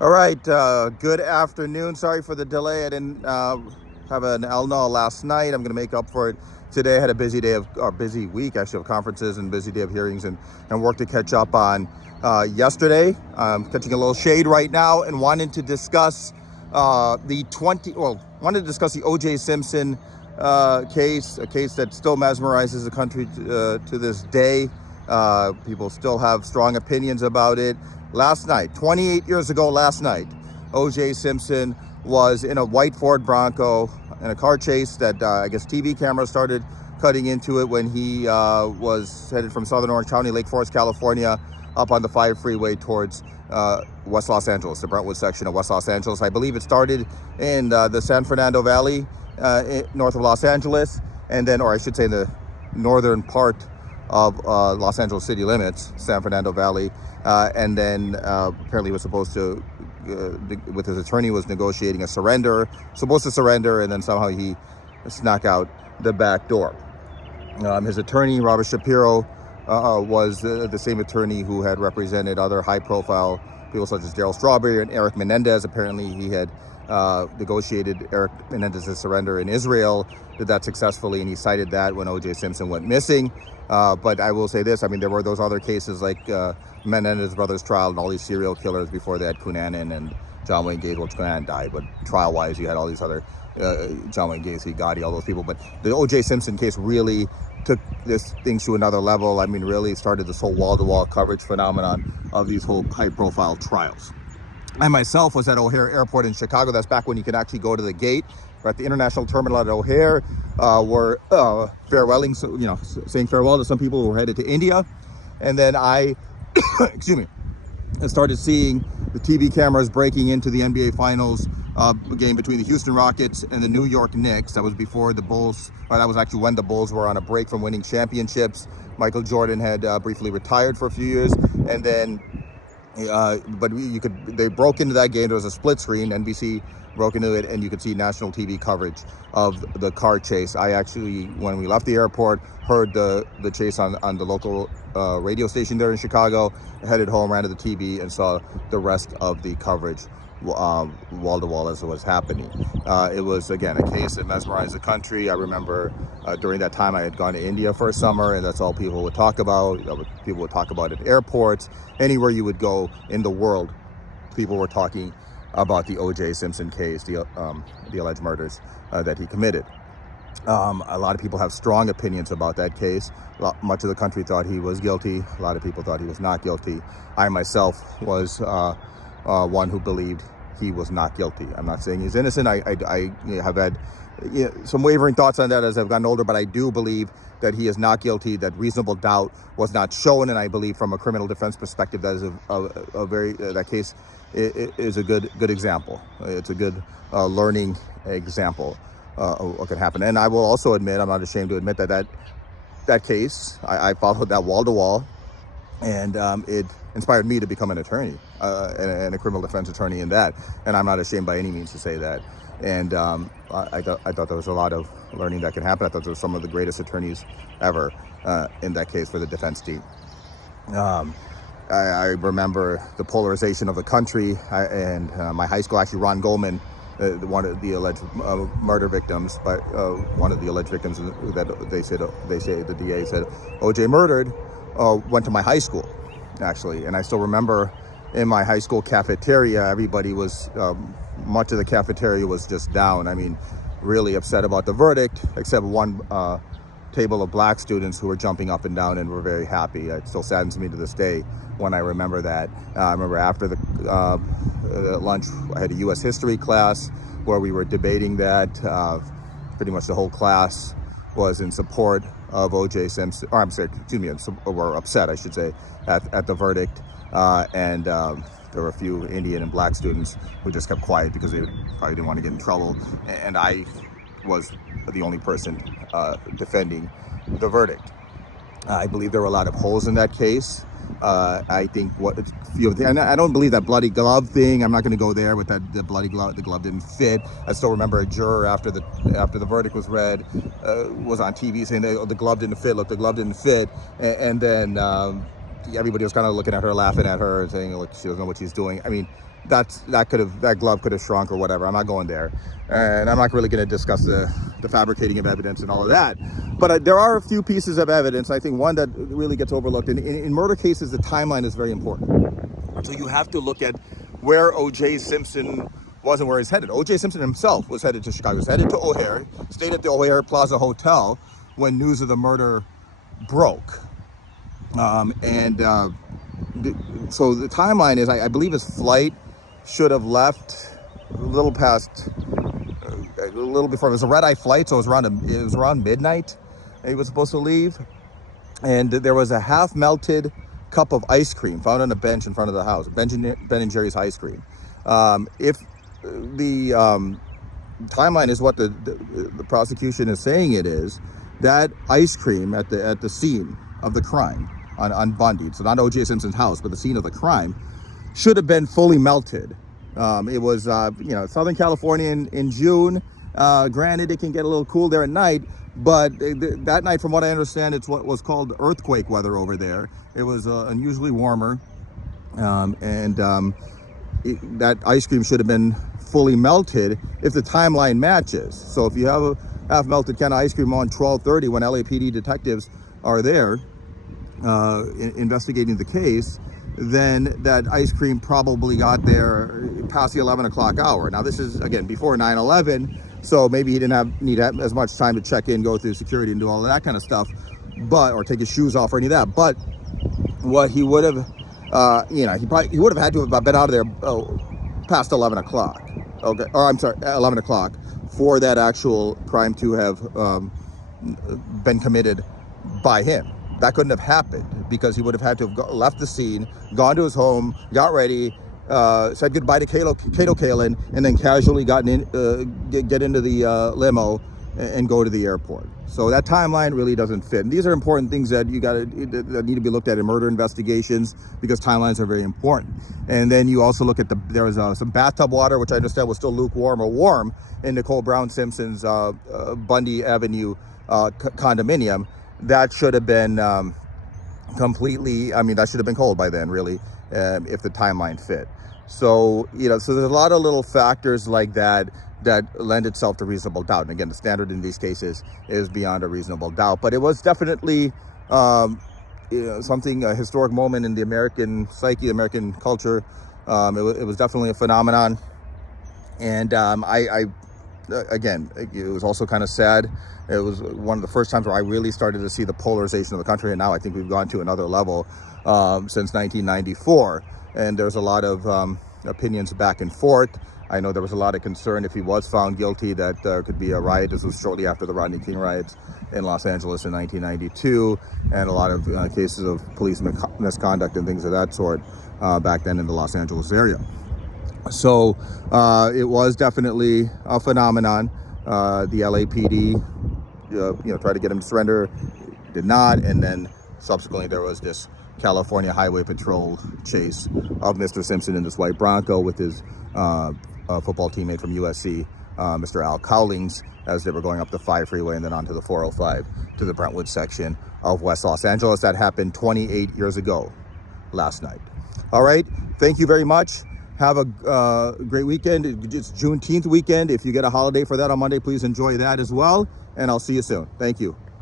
All right, good afternoon. Sorry for the delay. I didn't have an LNAW last night. I'm going to make up for it today. I had a busy day busy week actually of conferences and busy day of hearings and work to catch up on yesterday. I'm catching a little shade right now and wanted to discuss wanted to discuss the O.J. Simpson case, a case that still mesmerizes the country to this day. People still have strong opinions about it. Last night, 28 years ago last night, O.J. Simpson was in a white Ford Bronco in a car chase that I guess TV cameras started cutting into it when he was headed from southern Orange County, Lake Forest, California, up on the 5 freeway towards West Los Angeles, the Brentwood section of West Los Angeles. I believe it started in the San Fernando Valley, north of Los Angeles, and then, or I should say the northern part of Los Angeles city limits, San Fernando Valley, and then apparently was supposed to, with his attorney, was negotiating supposed to surrender, and then somehow he snuck out the back door. His attorney, Robert Shapiro, was the same attorney who had represented other high-profile people such as Darryl Strawberry and Eric Menendez. Apparently he had negotiated Eric Menendez's surrender in Israel, did that successfully, and he cited that when O.J. Simpson went missing. But I will say this, I mean, there were those other cases like Menendez brothers trial and all these serial killers before they had Cunanan and John Wayne Gacy. Well, Cunanan died, but trial-wise, you had all these other, John Wayne Gacy, Gotti, all those people. But the O.J. Simpson case really took this things to another level. I mean, really started this whole wall-to-wall coverage phenomenon of these whole high-profile trials. I myself was at O'Hare Airport in Chicago. That's back when you could actually go to the gate. We're at the international terminal at O'Hare. We're farewelling, saying farewell to some people who were headed to India. And then I, excuse me, I started seeing the TV cameras breaking into the NBA Finals game between the Houston Rockets and the New York Knicks. That was before the Bulls, or that was actually when the Bulls were on a break from winning championships. Michael Jordan had briefly retired for a few years, and then they broke into that game. There was a split screen. NBC broke into it, and you could see national TV coverage of the car chase. I actually, when we left the airport, heard the chase on the local radio station there in Chicago, headed home, ran to the TV, and saw the rest of the coverage wall to wall as it was happening. It was, again, a case that mesmerized the country. I remember during that time I had gone to India for a summer, and that's all people would talk about. People would talk about at airports. Anywhere you would go in the world, people were talking about the O.J. Simpson case, the alleged murders that he committed. A lot of people have strong opinions about that case. Much of the country thought he was guilty. A lot of people thought he was not guilty. I myself was one who believed he was not guilty. I'm not saying he's innocent. I have had some wavering thoughts on that as I've gotten older, but I do believe that he is not guilty, that reasonable doubt was not shown, and I believe from a criminal defense perspective that is a very that case is a good example. It's a good learning example of what could happen. And I will also admit, I'm not ashamed to admit that case, I followed that wall to wall, and it inspired me to become an attorney and a criminal defense attorney in that. And I'm not ashamed by any means to say that. And I thought there was a lot of learning that could happen. I thought there were some of the greatest attorneys ever in that case for the defense team. I remember the polarization of the country, and my high school, actually, Ron Goldman, one of the alleged murder victims, but one of the alleged victims that they say the DA said O.J. murdered, went to my high school, actually. And I still remember in my high school cafeteria, everybody was, much of the cafeteria was just down. I mean, really upset about the verdict, except one table of black students who were jumping up and down and were very happy. It still saddens me to this day when I remember that. I remember after the lunch, I had a U.S. history class where we were debating that. Pretty much the whole class was in support of O.J. Simpson, or I'm sorry, excuse me, or upset, I should say, at the verdict. And there were a few Indian and black students who just kept quiet because they probably didn't want to get in trouble. And I was the only person defending the verdict. I believe there were a lot of holes in that case. I think and I don't believe that bloody glove thing. I'm not going to go there with that. The bloody glove, the glove didn't fit. I still remember a juror after the verdict was read was on TV saying the glove didn't fit. Look, the glove didn't fit. And then everybody was kind of looking at her, laughing at her, and saying, look, she doesn't know what she's doing. I mean, that glove could have shrunk or whatever. I'm not going there, and I'm not really going to discuss the fabricating of evidence and all of that. But there are a few pieces of evidence. I think one that really gets overlooked in murder cases, the timeline is very important. So you have to look at where O.J. Simpson was and where he's headed. O.J. Simpson himself was headed to Chicago. He was headed to O'Hare, stayed at the O'Hare Plaza Hotel when news of the murder broke. So the timeline is, I believe his flight should have left a little before. It was a red-eye flight, so it was around midnight he was supposed to leave. And there was a half-melted cup of ice cream found on a bench in front of the house, Ben and Jerry's ice cream. If the timeline is what the prosecution is saying it is, that ice cream at the scene of the crime on Bundy, so not O.J. Simpson's house, but the scene of the crime, should have been fully melted. It was, Southern California in June. Granted, it can get a little cool there at night, but that night, from what I understand, it's what was called earthquake weather over there. It was unusually warmer, that ice cream should have been fully melted if the timeline matches. So if you have a half-melted can of ice cream on 12:30 when LAPD detectives are there investigating the case, then that ice cream probably got there past the 11 o'clock hour. Now, this is, again, before 9/11, so maybe he didn't need as much time to check in, go through security, and do all of that kind of stuff, or take his shoes off or any of that. But what he would have, he would have had to have been out of there past 11 o'clock. Okay, or I'm sorry, 11 o'clock for that actual crime to have been committed by him. That couldn't have happened because he would have had to have left the scene, gone to his home, got ready, said goodbye to Cato Kalin, and then casually get into the limo and go to the airport. So that timeline really doesn't fit. And these are important things that that need to be looked at in murder investigations, because timelines are very important. And then you also look at there was some bathtub water, which I understand was still lukewarm or warm in Nicole Brown Simpson's Bundy Avenue condominium. That should have been that should have been cold by then, really, if the timeline fit. So, so there's a lot of little factors like that lend itself to reasonable doubt. And again, the standard in these cases is beyond a reasonable doubt. But it was definitely something, a historic moment in the American psyche, American culture. It was definitely a phenomenon. And again, it was also kind of sad. It was one of the first times where I really started to see the polarization of the country, and now I think we've gone to another level since 1994. And there's a lot of opinions back and forth. I know there was a lot of concern if he was found guilty that there could be a riot. This was shortly after the Rodney King riots in Los Angeles in 1992, and a lot of cases of police misconduct and things of that sort back then in the Los Angeles area. So it was definitely a phenomenon. The LAPD, tried to get him to surrender, did not, and then subsequently there was this California Highway Patrol chase of Mr. Simpson in this white Bronco with his football teammate from USC, Mr. Al Cowlings, as they were going up the 5 freeway and then onto the 405 to the Brentwood section of West Los Angeles. That happened 28 years ago last night. All right, thank you very much. Have a great weekend. It's Juneteenth weekend. If you get a holiday for that on Monday, please enjoy that as well. And I'll see you soon. Thank you.